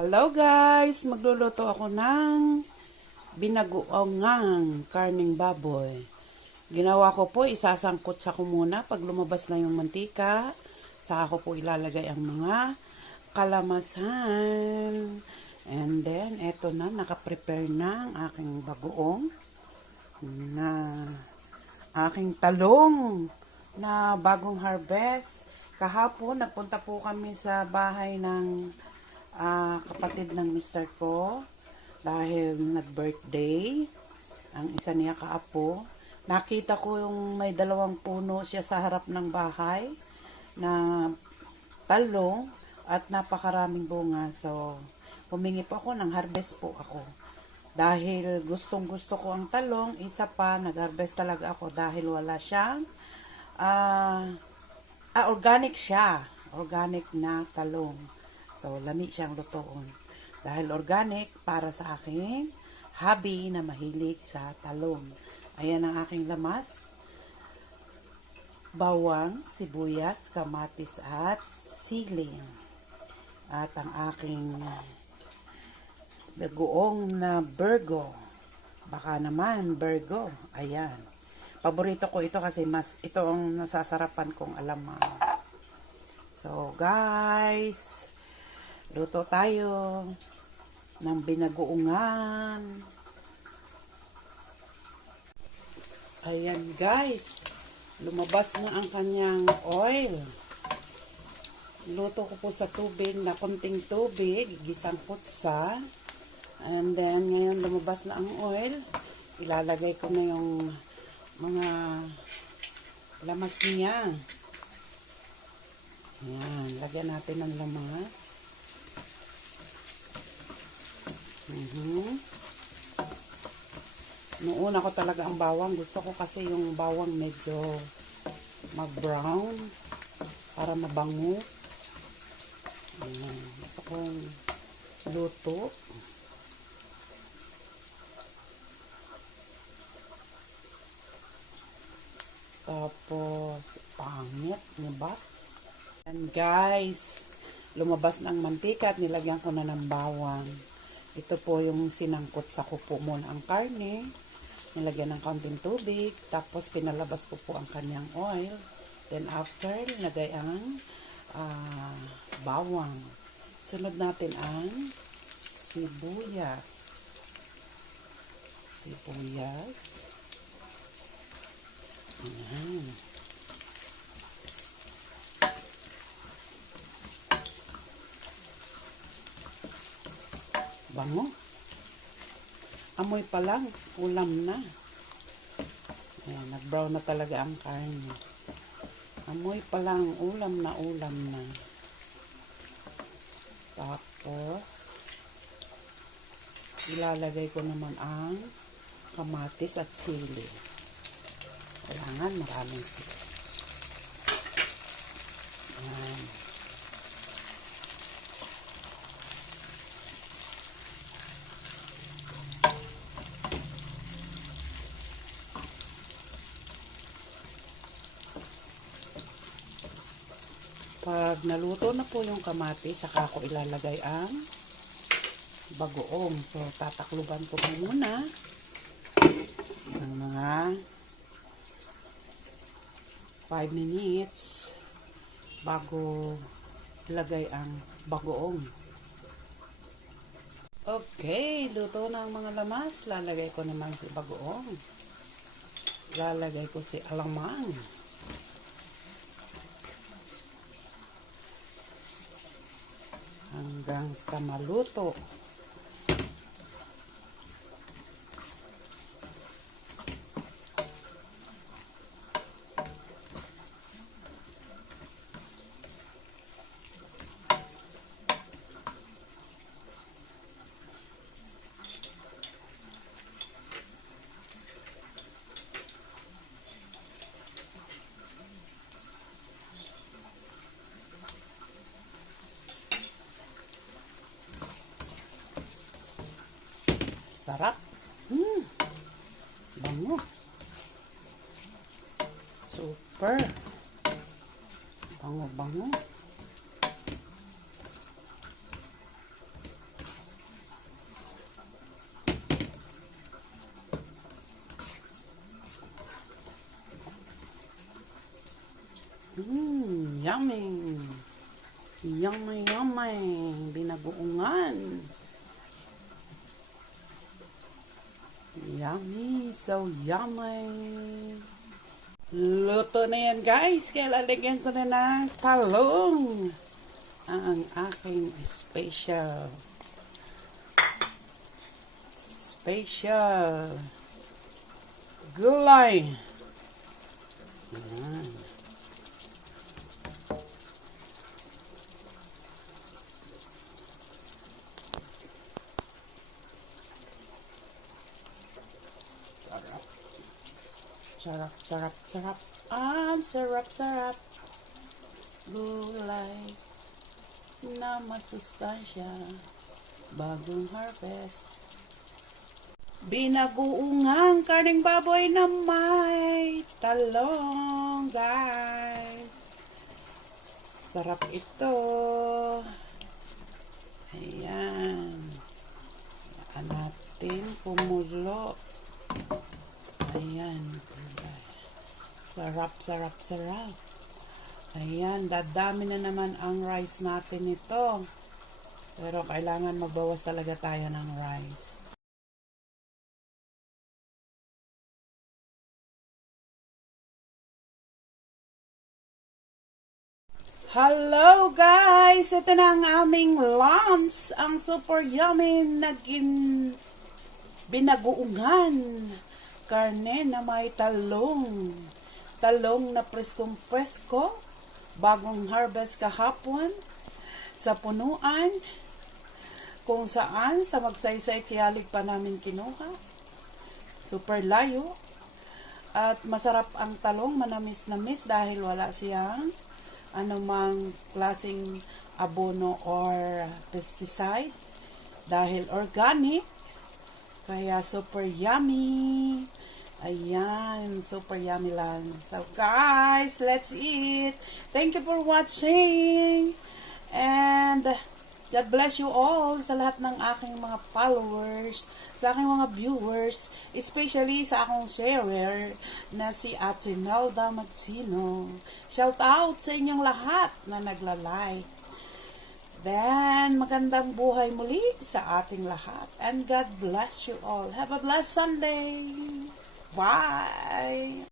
Hello guys! Magluluto ako ng binagoongang karning baboy. Ginawa ko po, isasangkot sa ko muna pag lumabas na yung mantika. Saka ko po ilalagay ang mga kalamasan. And then, eto na, nakaprepare na ang aking bagoong na aking talong na bagong harvest. Kahapon, nagpunta po kami sa bahay ng kapatid ng mister ko dahil nag-birthday ang isa niya kaapo. Nakita ko yung may dalawang puno siya sa harap ng bahay na talong at napakaraming bunga. So, humingi po ako ng harvest po ako. Dahil gustong gusto ko ang talong, isa pa, nag-harvest talaga ako dahil wala siyang organic siya. Organic na talong. So, lami siyang lutoon. Dahil organic, para sa aking hobby na mahilig sa talong. Ayan ang aking lamas. Bawang, sibuyas, kamatis at siling. At ang aking bagoong na burgo. Baka naman, burgo. Ayan. Paborito ko ito kasi ito ang nasasarapan kong alamang. So, guys, luto tayo ng binagoongan. Ayan guys, lumabas na ang kanyang oil. Luto ko po sa tubig na konting tubig, gisangkot sa. And then ngayon lumabas na ang oil. Ilalagay ko na yung mga lamas niya. Ayan, lagyan natin ng lamas. Noon ako talaga ang bawang. Gusto ko kasi yung bawang medyo mag-brown para mabango. Ayan. Gusto kong luto. Tapos, pangit ni Bas. And guys, lumabas na ang mantika at nilagyan ko na ng bawang. Ito po yung sinangkot sa kupo muna ang karne. Nilagyan ng kaunting tubig. Tapos pinalabas ko po ang kanyang oil. Then after, nilagay ang bawang. Sunod natin ang sibuyas. Sibuyas. Ayan. Bango. Amoy pa lang, ulam na. Ayan, nag-brown na talaga ang karne. Amoy pa lang, ulam na, ulam na. Tapos, ilalagay ko naman ang kamatis at sili. Kailangan maraming sili. Ayan. Pag naluto na po yung kamatis, saka ko ilalagay ang bagoong. So, tatakluban ko muna ng mga 5 minutes bago ilagay ang bagoong. Okay, luto na ang mga lamas. Lalagay ko naman si bagoong. Lalagay ko si alamang. Hanggang sa maluto. Sarap. Bango. Super. Bango-bango. yummy. Yummy, yummy. Binagoongan. Yummy, so yummy. Luto na yan guys. Kaya lalagyan ko na ng talong. Ang aking special gulay. Ayan. Sarap. Sarap, sarap, sarap. Ang sarap, sarap. Gulay na masustansya. Bagong harvest. Binagoongang karning baboy na may talong, guys. Sarap ito. Ayan. Ayan natin kumulo. Ayan. Sarap, sarap, sarap. Ayan, dadami na naman ang rice natin ito. Pero kailangan magbawas talaga tayo ng rice. Hello guys! Ito na ang aming lunch. Ang super yummy na binagoongan. Karne na may talong. Talong na preskong-presko. Bagong harvest kahapon. Sa punuan. Kung saan sa Magsaysay Tiyalig pa namin kinuha. Super layo. At masarap ang talong. Manamis-namis dahil wala siyang anumang klaseng abono or pesticide dahil organic, kaya super yummy. Ayan, super yummy lang. So guys, let's eat. Thank you for watching and God bless you all sa lahat ng aking mga followers, sa aking mga viewers, especially sa akong sharer na si Ate Nelda Magsino. Shout out sa inyong lahat na nagla-like. Then, magandang buhay muli sa ating lahat. And God bless you all. Have a blessed Sunday. Bye!